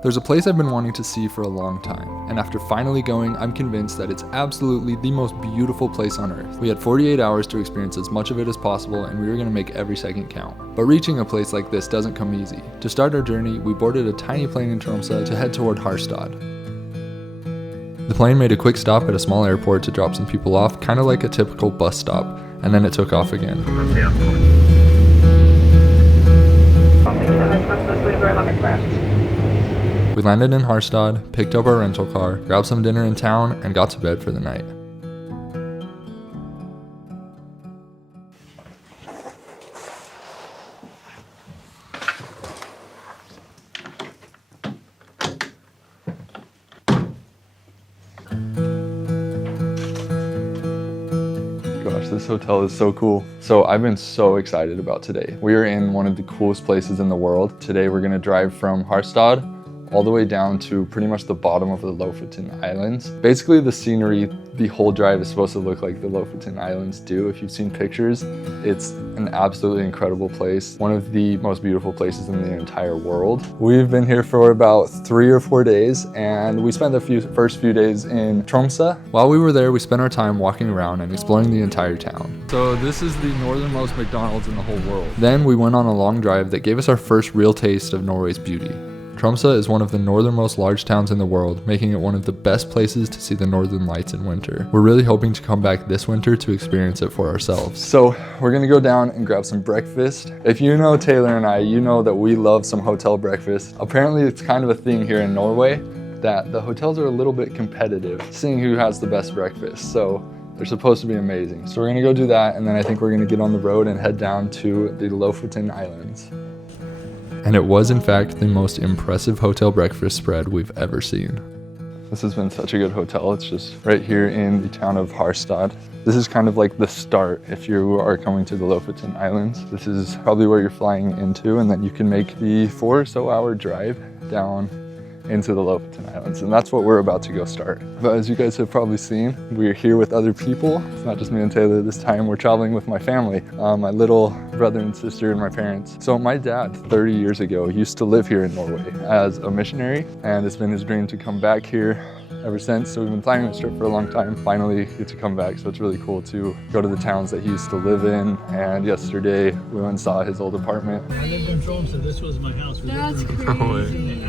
There's a place I've been wanting to see for a long time, and after finally going, I'm convinced that it's absolutely the most beautiful place on earth. We had 48 hours to experience as much of it as possible, and we were going to make every second count. But reaching a place like this doesn't come easy. To start our journey, we boarded a tiny plane in Tromso to head toward Harstad. The plane made a quick stop at a small airport to drop some people off, kind of like a typical bus stop, and then it took off again. We landed in Harstad, picked up our rental car, grabbed some dinner in town, and got to bed for the night. Gosh, this hotel is so cool. So I've been so excited about today. We are in one of the coolest places in the world. Today we're gonna drive from Harstad all the way down to pretty much the bottom of the Lofoten Islands. Basically the scenery, the whole drive is supposed to look like the Lofoten Islands do. If you've seen pictures, it's an absolutely incredible place. One of the most beautiful places in the entire world. We've been here for about 3 or 4 days, and we spent the first few days in Tromso. While we were there, we spent our time walking around and exploring the entire town. So this is the northernmost McDonald's in the whole world. Then we went on a long drive that gave us our first real taste of Norway's beauty. Tromso is one of the northernmost large towns in the world, making it one of the best places to see the northern lights in winter. We're really hoping to come back this winter to experience it for ourselves. So we're gonna go down and grab some breakfast. If you know Taylor and I, you know that we love some hotel breakfast. Apparently it's kind of a thing here in Norway that the hotels are a little bit competitive, seeing who has the best breakfast. So they're supposed to be amazing. So we're gonna go do that, and then I think we're gonna get on the road and head down to the Lofoten Islands. And it was in fact the most impressive hotel breakfast spread we've ever seen. This has been such a good hotel. It's just right here in the town of Harstad. This is kind of like the start if you are coming to the Lofoten Islands. This is probably where you're flying into, and then you can make the 4 or so hour drive down into the Lofoten Islands, and that's what we're about to go start. But as you guys have probably seen, we're here with other people. It's not just me and Taylor this time. We're traveling with my family, my little brother and sister and my parents. So my dad, 30 years ago, used to live here in Norway as a missionary, and it's been his dream to come back here ever since. So we've been planning this trip for a long time. Finally get to come back, so it's really cool to go to the towns that he used to live in. And yesterday we went and saw his old apartment. I lived in Tromso. This was my house. That's crazy.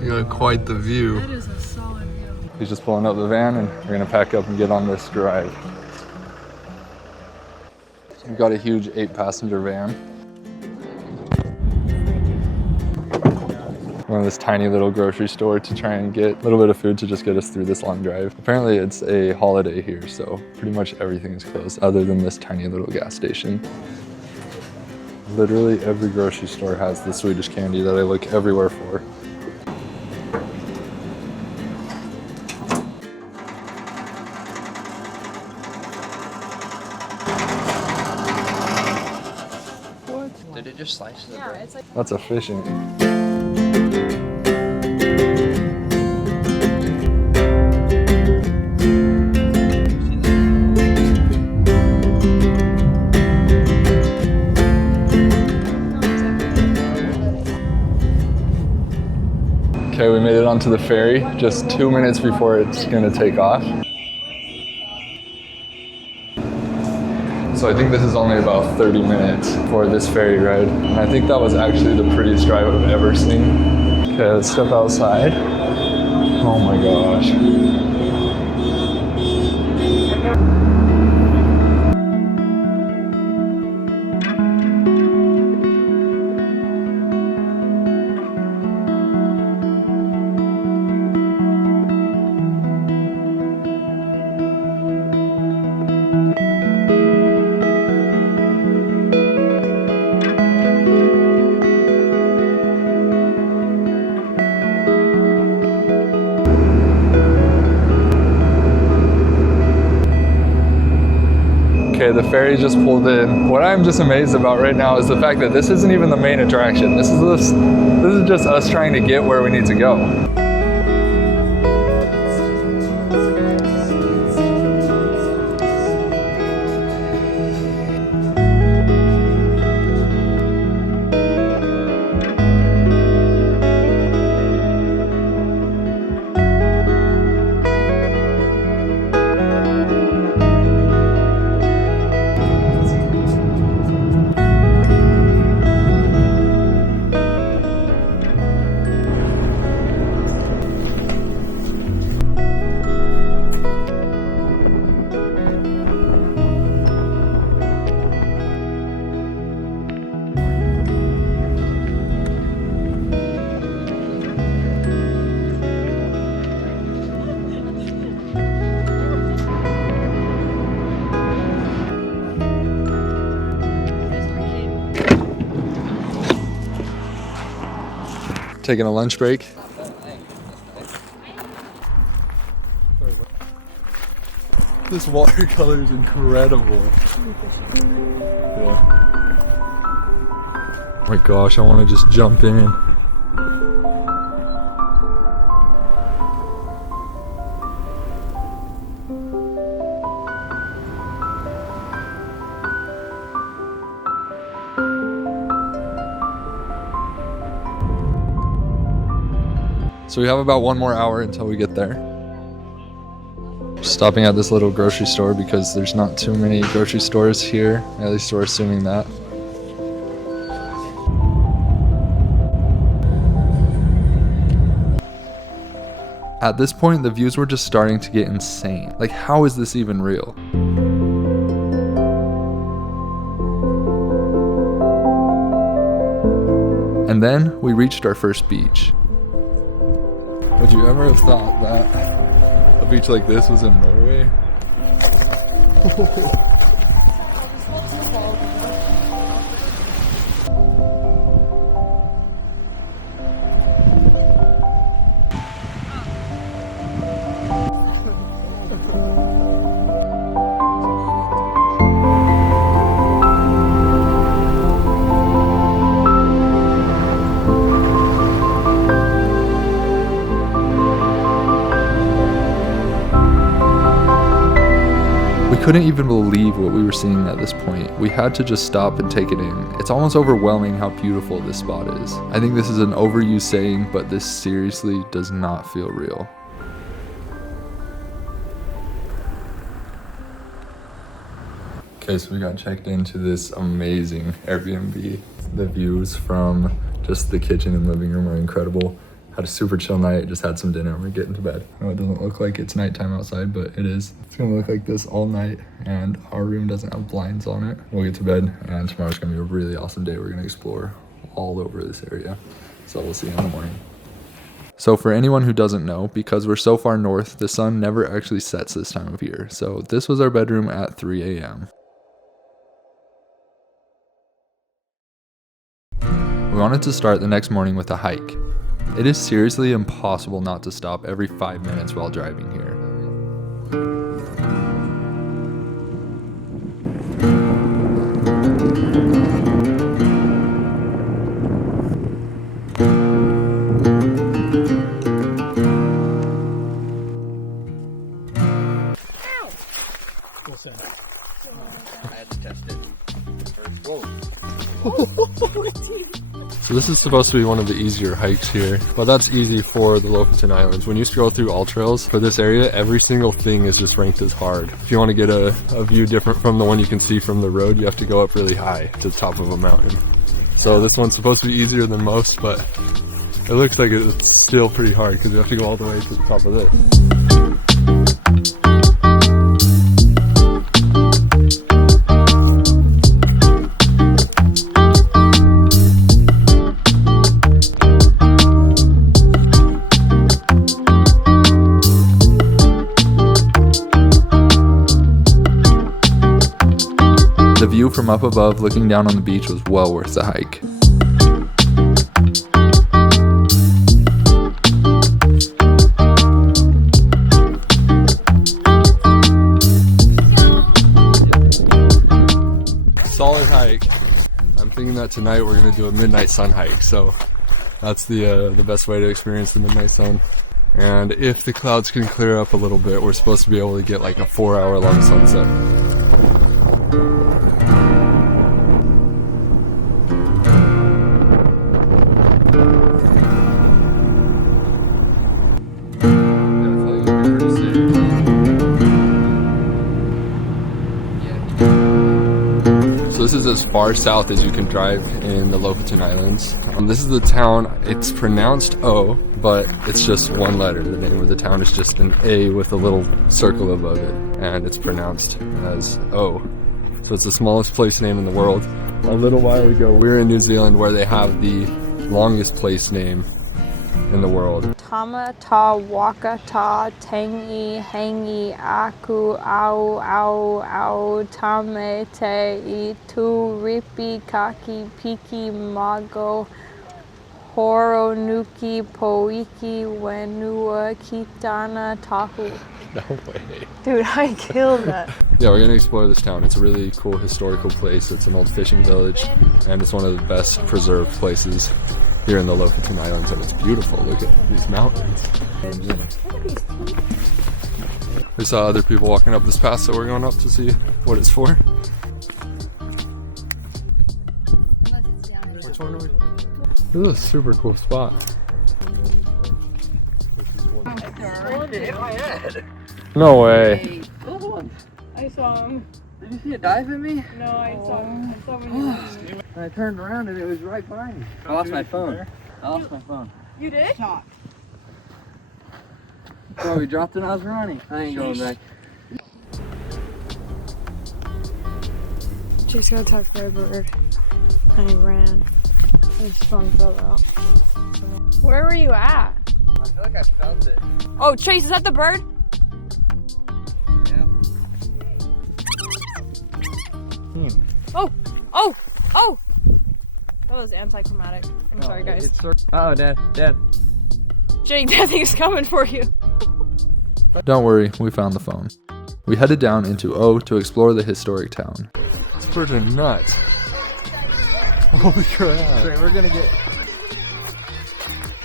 You got quite the view. That is a solid view. He's just pulling up the van, and we're gonna pack up and get on this drive. We've got a huge 8-passenger van. Went to this tiny little grocery store to try and get a little bit of food to just get us through this long drive. Apparently it's a holiday here, so pretty much everything is closed other than this tiny little gas station. Literally every grocery store has the Swedish candy that I look everywhere for. Did it just slice the bread? It's like That's efficient. Okay, we made it onto the ferry just 2 minutes before it's gonna take off. So I think this is only about 30 minutes for this ferry ride. And I think that was actually the prettiest drive I've ever seen. Okay, let's step outside. Oh my gosh. Okay, the ferry just pulled in. What I'm just amazed about right now is the fact that this isn't even the main attraction. This is just us trying to get where we need to go. Taking a lunch break. This watercolor is incredible. Yeah. Oh my gosh, I want to just jump in. So we have about 1 more hour until we get there. Stopping at this little grocery store because there's not too many grocery stores here. At least we're assuming that. At this point, the views were just starting to get insane. Like, how is this even real? And then we reached our first beach. Would you ever have thought that a beach like this was in Norway? We couldn't even believe what we were seeing at this point. We had to just stop and take it in. It's almost overwhelming how beautiful this spot is. I think this is an overused saying, but this seriously does not feel real. Okay, so we got checked into this amazing Airbnb. The views from just the kitchen and living room are incredible. Had a super chill night, just had some dinner and we're getting to bed. I know it doesn't look like it's nighttime outside, but it is. It's gonna look like this all night and our room doesn't have blinds on it. We'll get to bed and tomorrow's gonna be a really awesome day. We're gonna explore all over this area. So we'll see you in the morning. So for anyone who doesn't know, because we're so far north, the sun never actually sets this time of year. So this was our bedroom at 3 a.m. We wanted to start the next morning with a hike. It is seriously impossible not to stop every 5 minutes while driving here. I had to test it first. Whoa. So this is supposed to be one of the easier hikes here, but that's easy for the Lofoten Islands. When you scroll through all trails for this area, every single thing is just ranked as hard. If you want to get a view different from the one you can see from the road, you have to go up really high to the top of a mountain. So this one's supposed to be easier than most, but it looks like it's still pretty hard because you have to go all the way to the top of this. The view from up above looking down on the beach was well worth the hike. Solid hike. I'm thinking that tonight we're gonna do a midnight sun hike, so that's the best way to experience the midnight sun. And if the clouds can clear up a little bit, we're supposed to be able to get like a 4-hour long sunset. This is as far south as you can drive in the Lofoten Islands. This is the town. It's pronounced O, but it's just one letter. The name of the town is just an A with a little circle above it, and it's pronounced as O. So it's the smallest place name in the world. A little while ago, we were in New Zealand where they have the longest place name in the world. Tama ta waka ta tangi hangi aku au au au tame te I tu ripi kaki piki mago Poro Nuki Poiki Wenua Kitana Tahu. No way. Dude, I killed that. Yeah, we're gonna explore this town. It's a really cool historical place. It's an old fishing village, and it's one of the best preserved places here in the Lofoten Islands, and it's beautiful. Look at these mountains. We saw other people walking up this path, so we're going up to see what it's for. Which one are we? This is a super cool spot. No way. I saw him. Did you see it dive at me? No, I saw him. I saw him. And I turned around and it was right behind me. I lost my phone. You did? So we dropped it and I was running. I ain't going back. Chase got attacked by a bird. And he ran. His phone fell out. Where were you at? I feel like I felt it. Oh, Chase, is that the bird? Yeah. Oh! That was anticlimactic. I'm sorry, guys. Oh, Dad. Jake, that thing's coming for you. Don't worry, we found the phone. We headed down into O to explore the historic town. It's freaking nuts. Holy crap. Okay, we're gonna get...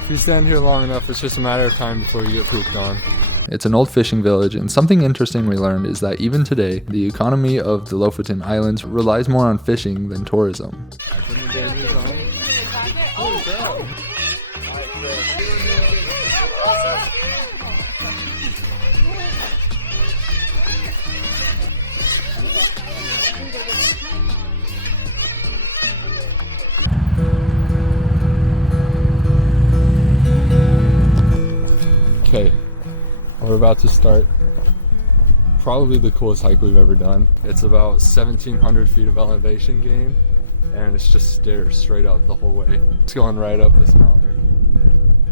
If you stand here long enough, it's just a matter of time before you get pooped on. It's an old fishing village, and something interesting we learned is that even today, the economy of the Lofoten Islands relies more on fishing than tourism. Okay, we're about to start probably the coolest hike we've ever done. It's about 1,700 feet of elevation gain, and it's just stairs straight up the whole way. It's going right up this mountain.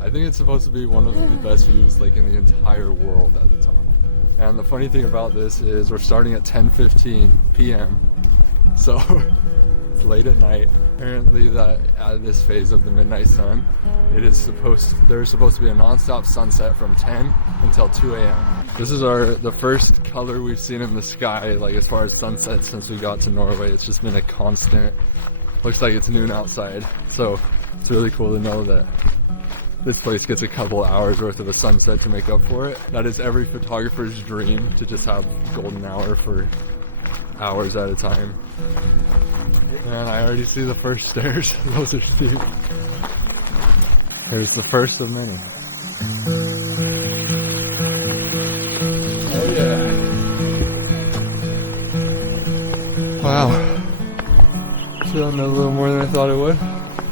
I think it's supposed to be one of the best views like in the entire world at the top. And the funny thing about this is we're starting at 10:15 p.m. So it's late at night. Apparently that at this phase of the midnight sun, there's supposed to be a non-stop sunset from 10 until 2 a.m. This is the first color we've seen in the sky, like as far as sunsets since we got to Norway. It's just been a constant, looks like it's noon outside. So it's really cool to know that this place gets a couple hours worth of a sunset to make up for it. That is every photographer's dream, to just have golden hour for hours at a time. Man, I already see the first stairs. Those are steep. Here's the first of many. Oh yeah. Wow. Feeling a little more than I thought it would.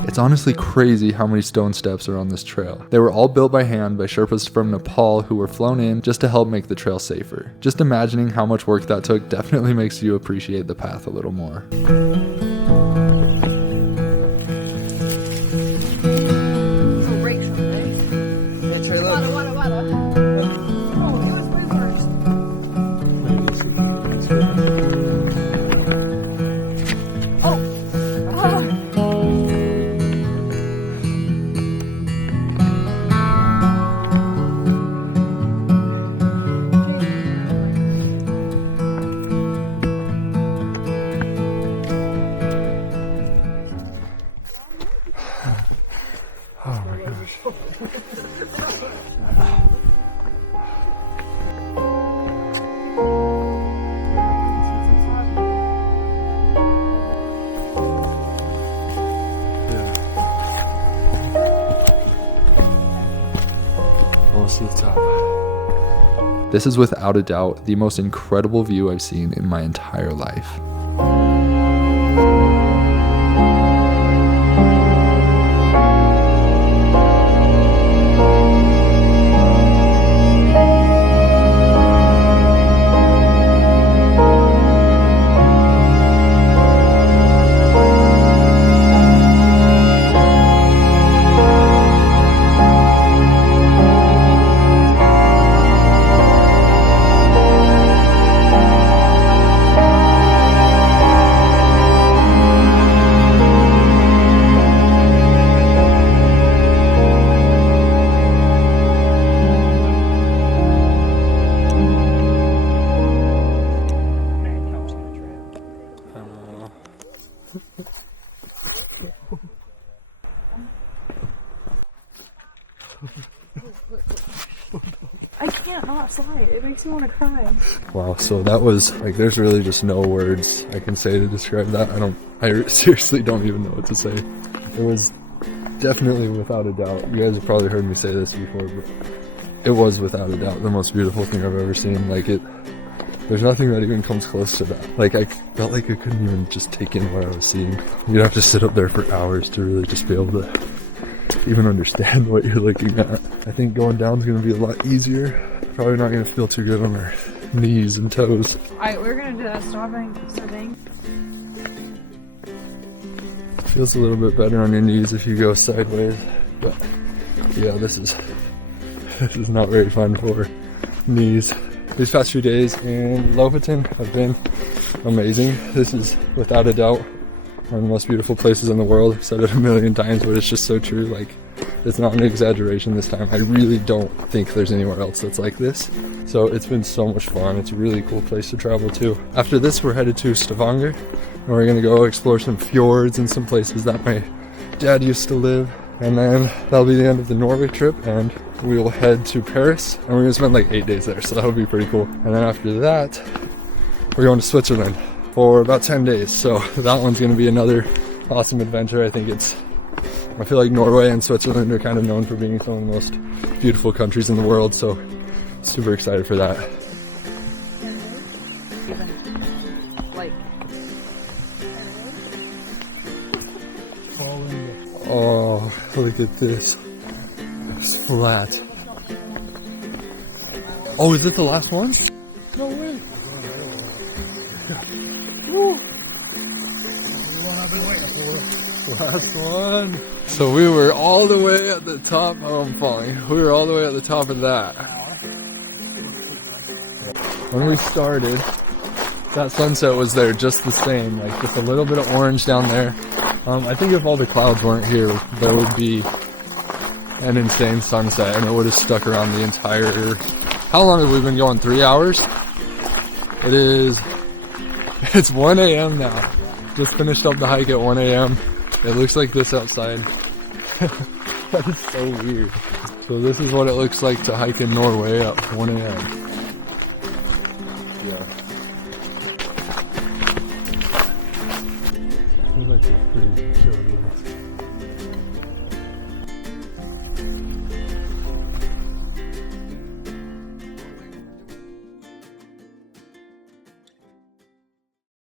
It's honestly crazy how many stone steps are on this trail. They were all built by hand by Sherpas from Nepal who were flown in just to help make the trail safer. Just imagining how much work that took definitely makes you appreciate the path a little more. Oh my gosh. Almost to the top. This is without a doubt the most incredible view I've seen in my entire life. I can't not slide. It makes me want to cry. Wow, so that was like, there's really just no words I can say to describe that. I seriously don't even know what to say. It was definitely, without a doubt, you guys have probably heard me say this before, but it was without a doubt the most beautiful thing I've ever seen. Like, there's nothing that even comes close to that. Like, I felt like I couldn't even just take in what I was seeing. You'd have to sit up there for hours to really just be able to even understand what you're looking at. I think going down is going to be a lot easier. Probably not going to feel too good on our knees and toes. Alright, we're gonna do that stopping. Feels a little bit better on your knees if you go sideways, but yeah, this is not very fun for knees. These past few days in Lofoten have been amazing. This is without a doubt one of the most beautiful places in the world. I've said it a million times, but it's just so true. Like, it's not an exaggeration this time. I really don't think there's anywhere else that's like this. So it's been so much fun. It's a really cool place to travel to. After this, we're headed to Stavanger, and we're gonna go explore some fjords and some places that my dad used to live. And then that'll be the end of the Norway trip, and we'll head to Paris, and we're gonna spend like 8 days there, so that'll be pretty cool. And then after that, we're going to Switzerland for about 10 days. So that one's gonna be another awesome adventure. I feel like Norway and Switzerland are kind of known for being some of the most beautiful countries in the world, so super excited for that. Oh, look at this. Flat. Oh, is it the last one? No way. Last one. So we were all the way at the top. Oh, I'm falling. We were all the way at the top of that. When we started, that sunset was there just the same, like just a little bit of orange down there. I think if all the clouds weren't here, there would be an insane sunset, and it would have stuck around the entire... How long have we been going? 3 hours? It's 1 a.m. now. Just finished up the hike at 1 a.m. It looks like this outside. That is so weird. So this is what it looks like to hike in Norway at 1 a.m. Yeah. Seems like it's pretty chill.